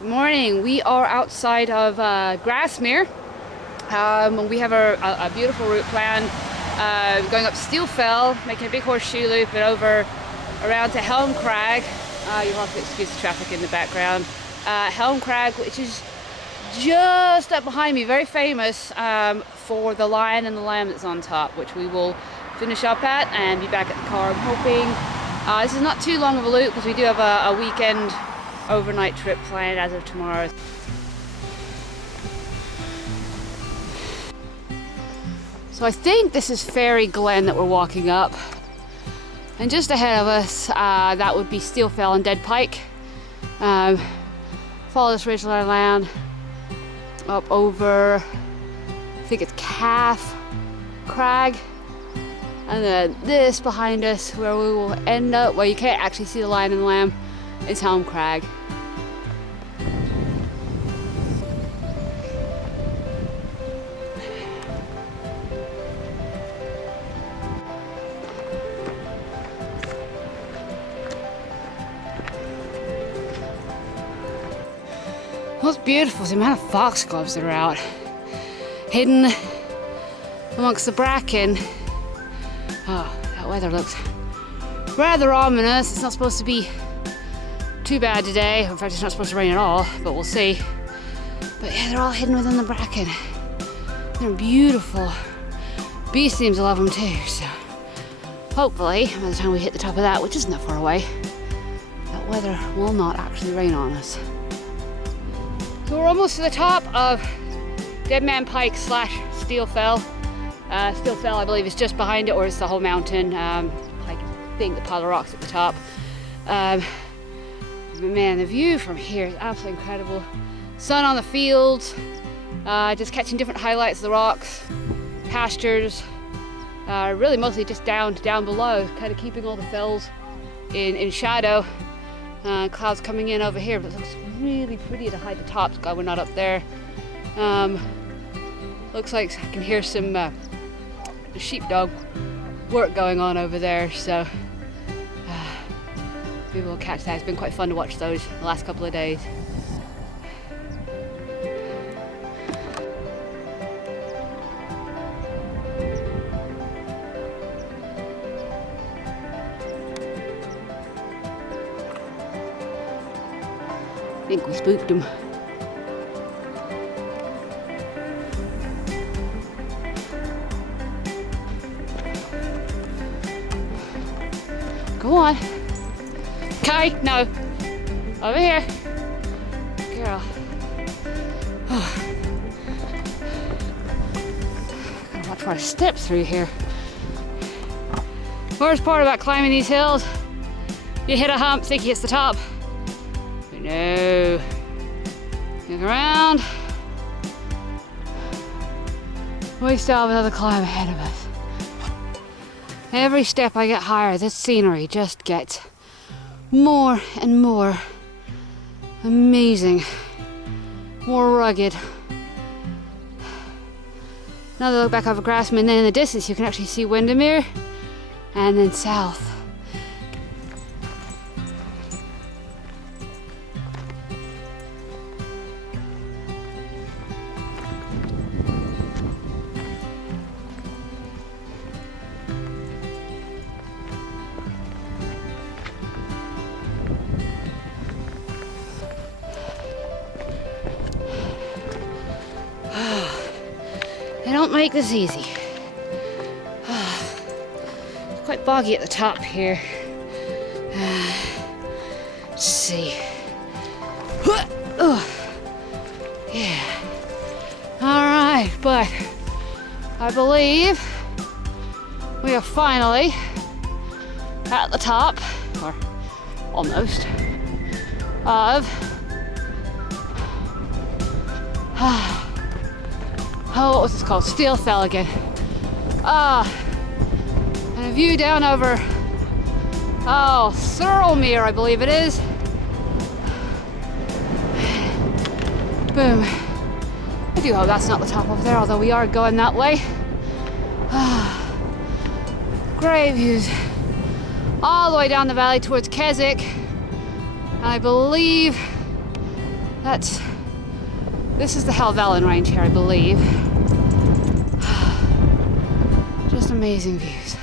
Good morning. We are outside of Grasmere. We have a beautiful route planned, going up Steel Fell, making a big horseshoe loop and over around to Helm Crag. You'll have to excuse the traffic in the background. Helm Crag, which is just up behind me, very famous for the lion and the lamb that's on top, which we will finish up at and be back at the car, I'm hoping. This is not too long of a loop because we do have a weekend overnight trip planned as of tomorrow. So I think this is Fairy Glen that we're walking up, and just ahead of us that would be Steel Fell and Dead Pike. Follow this ridgeline land up over, I think it's Calf Crag, and then this behind us where we will end up, where you can't actually see the lion and the lamb, is Helm Crag. What's beautiful is the amount of foxgloves that are out, hidden amongst the bracken. Oh, that weather looks rather ominous. It's not supposed to be too bad today. In fact, it's not supposed to rain at all, but we'll see. But yeah, they're all hidden within the bracken. They're beautiful. Bee seems to love them too, so hopefully by the time we hit the top of that, which isn't that far away, that weather will not actually rain on us. So we're almost to the top of Dead Man Pike / Steel Fell. Steel Fell, I believe, is just behind it, or it's the whole mountain. I think the pile of rocks at the top. Man, the view from here is absolutely incredible. Sun on the fields, just catching different highlights of the rocks, pastures, really mostly just down below, kind of keeping all the fells in shadow. Clouds coming in over here, but it looks really pretty to hide the tops. Glad we're not up there. Looks like I can hear some sheepdog work going on over there, so maybe we'll catch that. It's been quite fun to watch those the last couple of days. I think we spooked him. Go on. Okay, no. Over here. Girl. Gotta watch where I step through here. Worst part about climbing these hills, you hit a hump, think it's the top. But no. Look around. We still have another climb ahead of us. Every step I get higher, this scenery just gets more and more amazing, more rugged. Another look back over Grasmere, and then in the distance you can actually see Windermere, and then south. They don't make this easy. It's quite boggy at the top here. Let's see. Yeah. All right, but I believe we are finally at the top, or almost, of what was this called? Steel Fell again. And a view down over, Thurlmere, I believe it is. Boom. I do hope that's not the top over there, although we are going that way. Great views all the way down the valley towards Keswick. And I believe This is the Helvellyn range here, I believe. Just amazing views.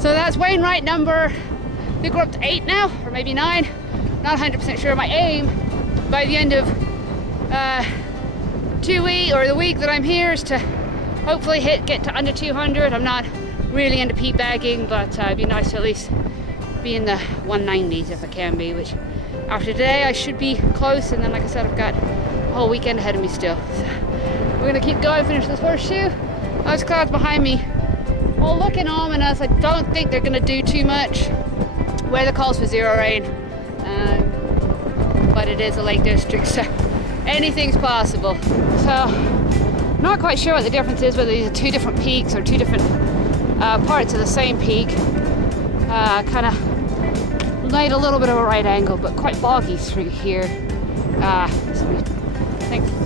So that's Wainwright number, I think we're up to 8 now, or maybe 9. Not 100% sure. My aim by the end of 2 weeks, or the week that I'm here, is to hopefully get to under 200. I'm not really into peat bagging, but it'd be nice to at least be in the 190s if I can be, which after today I should be close, and then like I said, I've got a whole weekend ahead of me still. So we're gonna keep going, finish this horseshoe. Those clouds behind me, all looking ominous. I don't think they're gonna do too much. Weather calls for 0 rain, but it is a lake district, so anything's possible. So not quite sure what the difference is, whether these are 2 different peaks or 2 different parts of the same peak. Kind of laid a little bit of a right angle, but quite boggy through here. So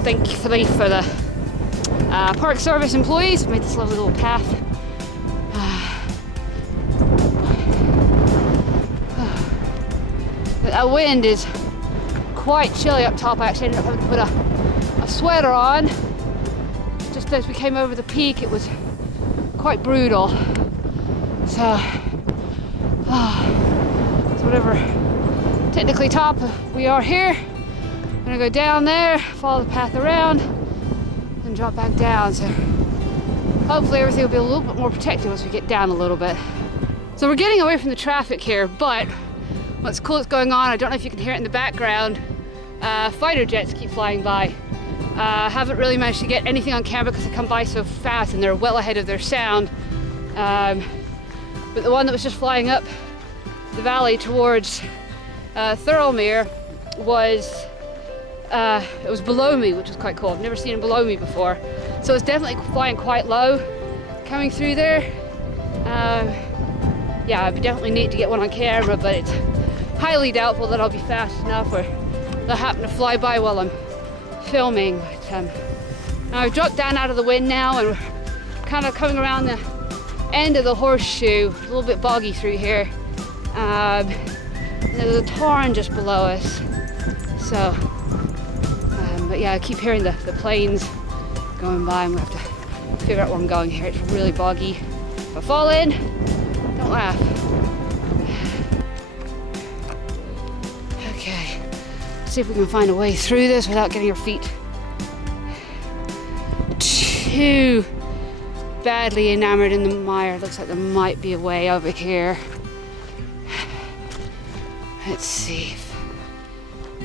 thankfully for the Park Service employees, made this lovely little path. That wind is quite chilly up top. I actually ended up having to put a sweater on. Just as we came over the peak, it was quite brutal. So whatever technically top we are here, I'm gonna go down there, follow the path around, and drop back down. So hopefully everything will be a little bit more protected once we get down a little bit. So we're getting away from the traffic here, but what's cool is going on, I don't know if you can hear it in the background, fighter jets keep flying by. Haven't really managed to get anything on camera because they come by so fast and they're well ahead of their sound. But the one that was just flying up the valley towards Thirlmere was it was below me, which was quite cool. I've never seen it below me before, so it's definitely flying quite low coming through there. Yeah, it'd be definitely neat to get one on camera, but it's highly doubtful that I'll be fast enough or they'll happen to fly by while I'm filming. But now I've dropped down out of the wind now, and we're kind of coming around the end of the horseshoe. A little bit boggy through here. There's a tarn just below us. So, but yeah, I keep hearing the planes going by, and we have to figure out where I'm going here. It's really boggy. If I fall in, don't laugh. Okay, let's see if we can find a way through this without getting our feet too badly enamored in the mire. Looks like there might be a way over here. Let's see if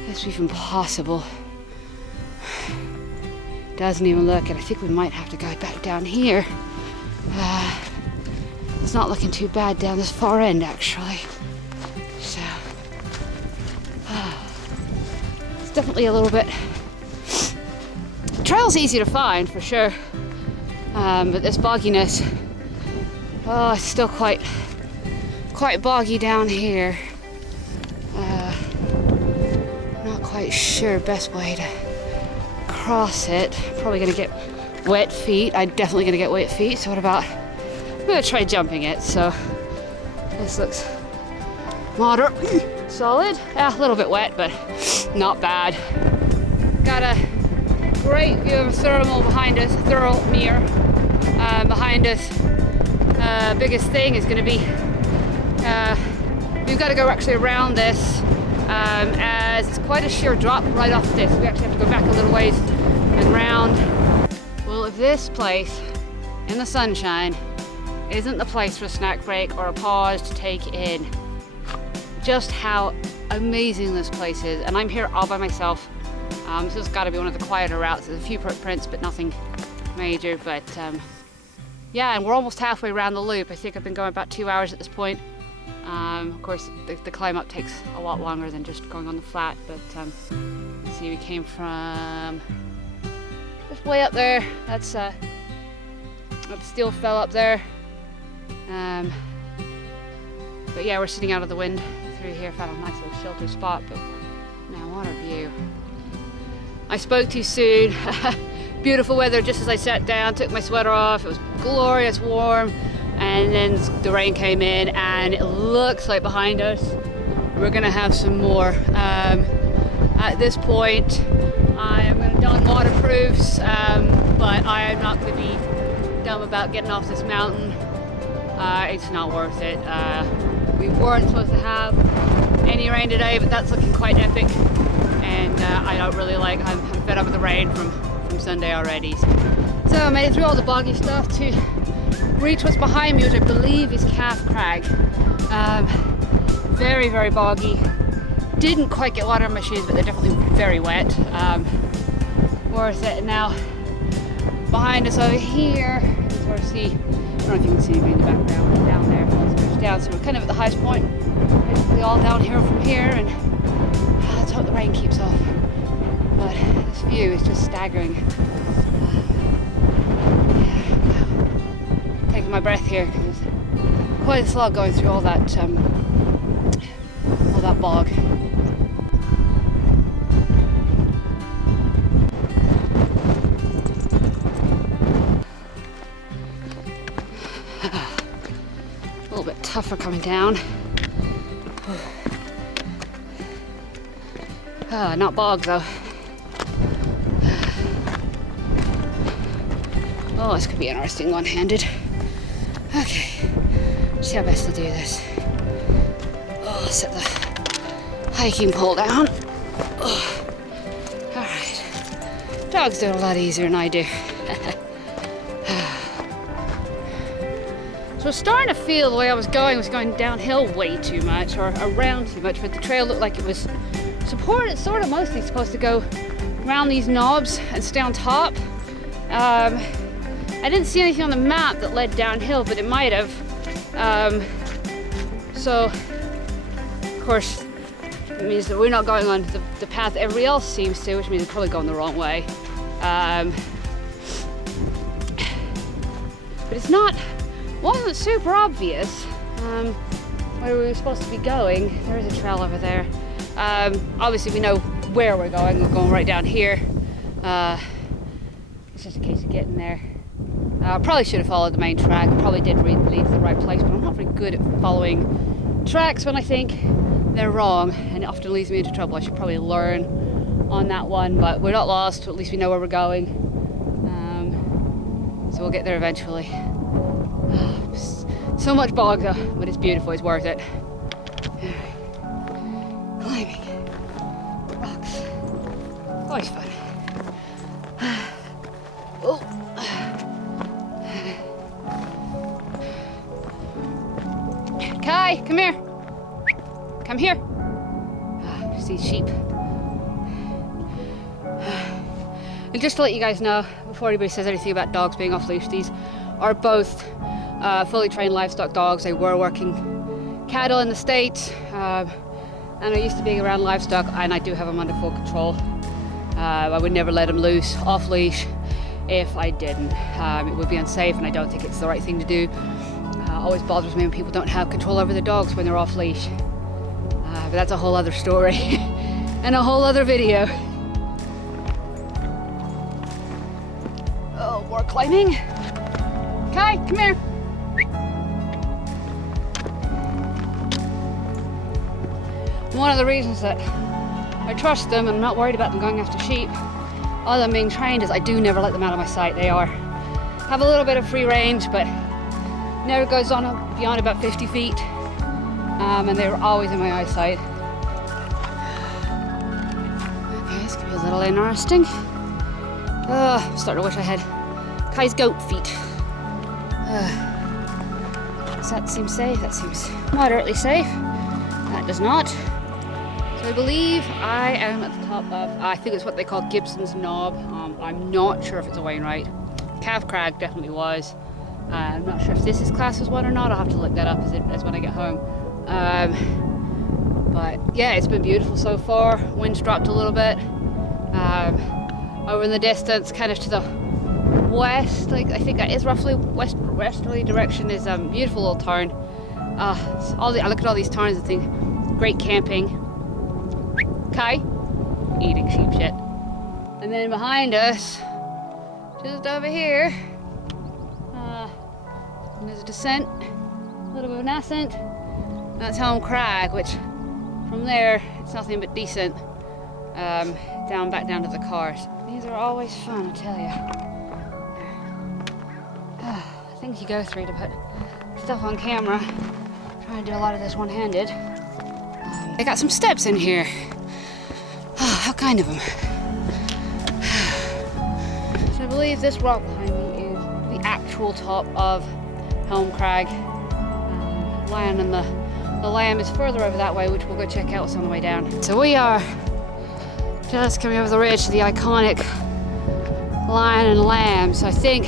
it's even possible. Doesn't even look, and I think we might have to go back down here. It's not looking too bad down this far end, actually. So it's definitely a little bit. The trail's easy to find for sure, but this bogginess, it's still quite boggy down here. Not quite sure best way to cross it. Probably gonna get wet feet. I'm definitely gonna get wet feet. So what about? I'm gonna try jumping it. So this looks moderate, solid. A little bit wet, but not bad. Got a great view of Thirlmere behind us. Thirlmere behind us. Biggest thing is going to be we've got to go actually around this, as it's quite a sheer drop right off this. We actually have to go back a little ways and round. Well, if this place in the sunshine isn't the place for a snack break or a pause to take in just how amazing this place is, and I'm here all by myself. This has got to be one of the quieter routes. There's a few footprints, but nothing major. But yeah, and we're almost halfway around the loop. I think I've been going about 2 hours at this point. Of course, the climb up takes a lot longer than just going on the flat. But let's see, we came from just way up there. That's that steel fell up there. But yeah, we're sitting out of the wind through here. Found a nice little sheltered spot. But now, what a view! I spoke too soon. Beautiful weather just as I sat down, took my sweater off. It was glorious warm, and then the rain came in, and it looks like behind us we're gonna have some more. at this point. I am going to don waterproofs, but I am not going to be dumb about getting off this mountain. It's not worth it. We weren't supposed to have any rain today, but that's looking quite epic, and I don't really like. I'm fed up with the rain from Sunday already. So I made it through all the boggy stuff to reach what's behind me, which I believe is Calf Crag. Very, very boggy. Didn't quite get water on my shoes, but they're definitely very wet. Worth it. And now behind us over here is where I see, I don't know if you can see me in the background, down there, it's down. So we're kind of at the highest point, basically all downhill from here, and let's hope the rain keeps off. But this view is just staggering. Taking my breath here because there's quite a slog going through all that bog. A little bit tougher coming down. Not bog though. Oh, this could be interesting one-handed. Okay, see how best to do this. Oh, I'll set the hiking pole down. Oh. All right, dogs do it a lot easier than I do. So I was starting to feel the way I was going downhill way too much, or around too much, but the trail looked like it was supported. It's sort of mostly supposed to go around these knobs and stay on top. I didn't see anything on the map that led downhill, but it might have. So, of course, it means that we're not going on the path everybody else seems to, which means we're probably going the wrong way. But it's wasn't super obvious where we were supposed to be going. There is a trail over there. Obviously, we know where we're going. We're going right down here. It's just a case of getting there. Probably should have followed the main track. Probably did lead to the right place, but I'm not very good at following tracks when I think they're wrong, and it often leads me into trouble. I should probably learn on that one, but we're not lost. At least we know where we're going. So we'll get there eventually. So much bog though, but it's beautiful. It's worth it. Climbing rocks, always fun. Oh. Kai, come here. Come here. See sheep. And just to let you guys know, before anybody says anything about dogs being off leash, these are both fully trained livestock dogs. They were working cattle in the States, and I used to be around livestock, and I do have them under full control. I would never let them loose off leash if I didn't. It would be unsafe, and I don't think it's the right thing to do. Always bothers me when people don't have control over their dogs when they're off leash. But that's a whole other story and a whole other video. Oh, more climbing. Kai, come here. One of the reasons that I trust them and I'm not worried about them going after sheep, other than being trained, is I do never let them out of my sight. They have a little bit of free range, but never goes on beyond about 50 feet. And they were always in my eyesight. Okay, this could be a little interesting. I'm starting to wish I had Kai's goat feet. Does that seem safe? That seems moderately safe. That does not. So I believe I am at the top of, I think it's what they call Gibson's Knob. I'm not sure if it's a Wainwright. Calf Crag definitely was. I'm not sure if this is classed as one or not. I'll have to look that up as when I get home. But yeah, it's been beautiful so far. Wind's dropped a little bit. Over in the distance, kind of to the west, like I think that is roughly westerly direction, is a beautiful little town. I look at all these towns and think, great camping. Kai, eating sheep shit. And then behind us, just over here, there's a descent, a little bit of an ascent. That's Helm Crag, which from there, it's nothing but decent. back down to the cars. These are always fun, I tell you. Things you go through to put stuff on camera. Trying to do a lot of this one-handed. They got some steps in here. Oh, how kind of them. So I believe this rock behind me is the actual top of Helm Crag. Lion and the lamb is further over that way, which we'll go check out what's on the way down. So we are just coming over the ridge to the iconic lion and lamb. So I think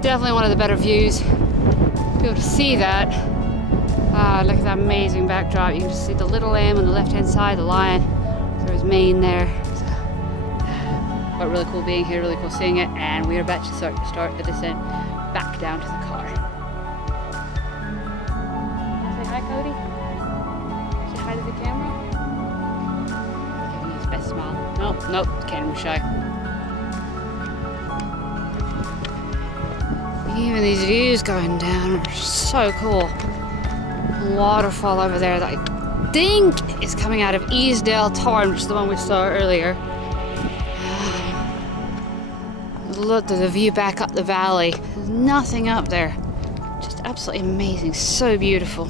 definitely one of the better views. Be able to see that. Look at that amazing backdrop. You can just see the little lamb on the left-hand side, the lion. So his mane there. So, but really cool being here, really cool seeing it, and we are about to start the descent back down to the car. Say hi, Cody. Say hi to the camera. Give me his best smile. Nope, camera shy. Even these views going down are so cool. Waterfall over there that I think is coming out of Easdale Tarn, which is the one we saw earlier. Look at the view back up the valley. There's nothing up there. Just absolutely amazing. So beautiful.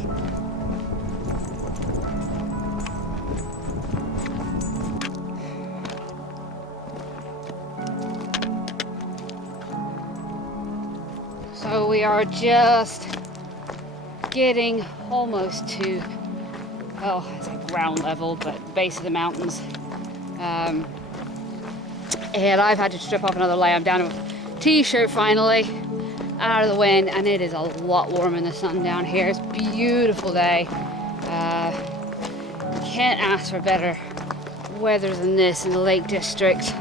So we are just getting almost to, well, it's like ground level, but base of the mountains. And I've had to strip off another layer. I'm down to a t-shirt finally, out of the wind, and it is a lot warmer in the sun down here. It's a beautiful day. Can't ask for better weather than this in the Lake District.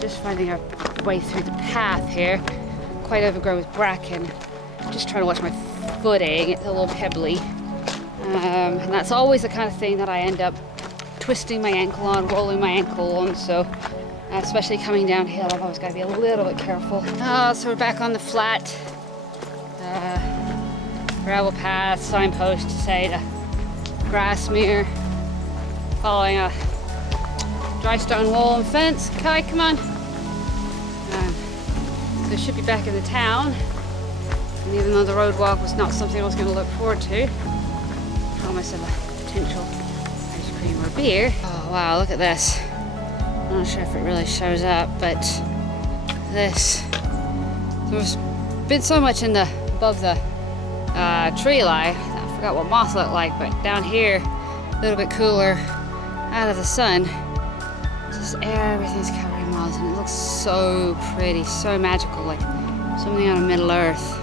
Just finding our way through the path here, quite overgrown with bracken. Just trying to watch my footing. It's a little pebbly, and that's always the kind of thing that I end up twisting my ankle on, rolling my ankle on. So especially coming downhill, I've always got to be a little bit careful. So we're back on the flat gravel path, signpost to say to Grasmere, following a dry stone wall and fence. Kai, come on. So we should be back in the town. And even though the road walk was not something I was going to look forward to, I promise of a potential ice cream or beer. Oh wow, look at this. I'm not sure if it really shows up, but this. There's been so much above the tree line. I forgot what moss looked like, but down here, a little bit cooler, out of the sun. Just everything's covered in moss, and it looks so pretty, so magical, like something out of Middle Earth.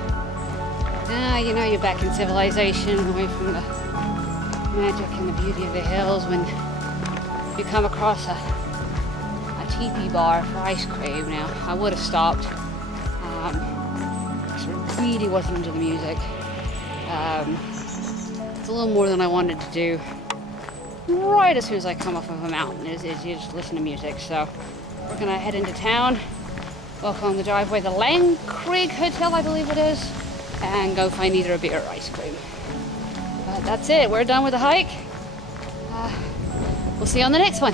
You know you're back in civilization, away from the magic and the beauty of the hills when you come across a teepee bar for ice cream. Now, I would have stopped. I really wasn't into the music. It's a little more than I wanted to do. Right as soon as I come off of a mountain is you just listen to music. So we're gonna head into town, walk along the driveway, the Helm Crag Hotel, I believe it is, and go find either a beer or ice cream. But that's it, we're done with the hike. We'll see you on the next one.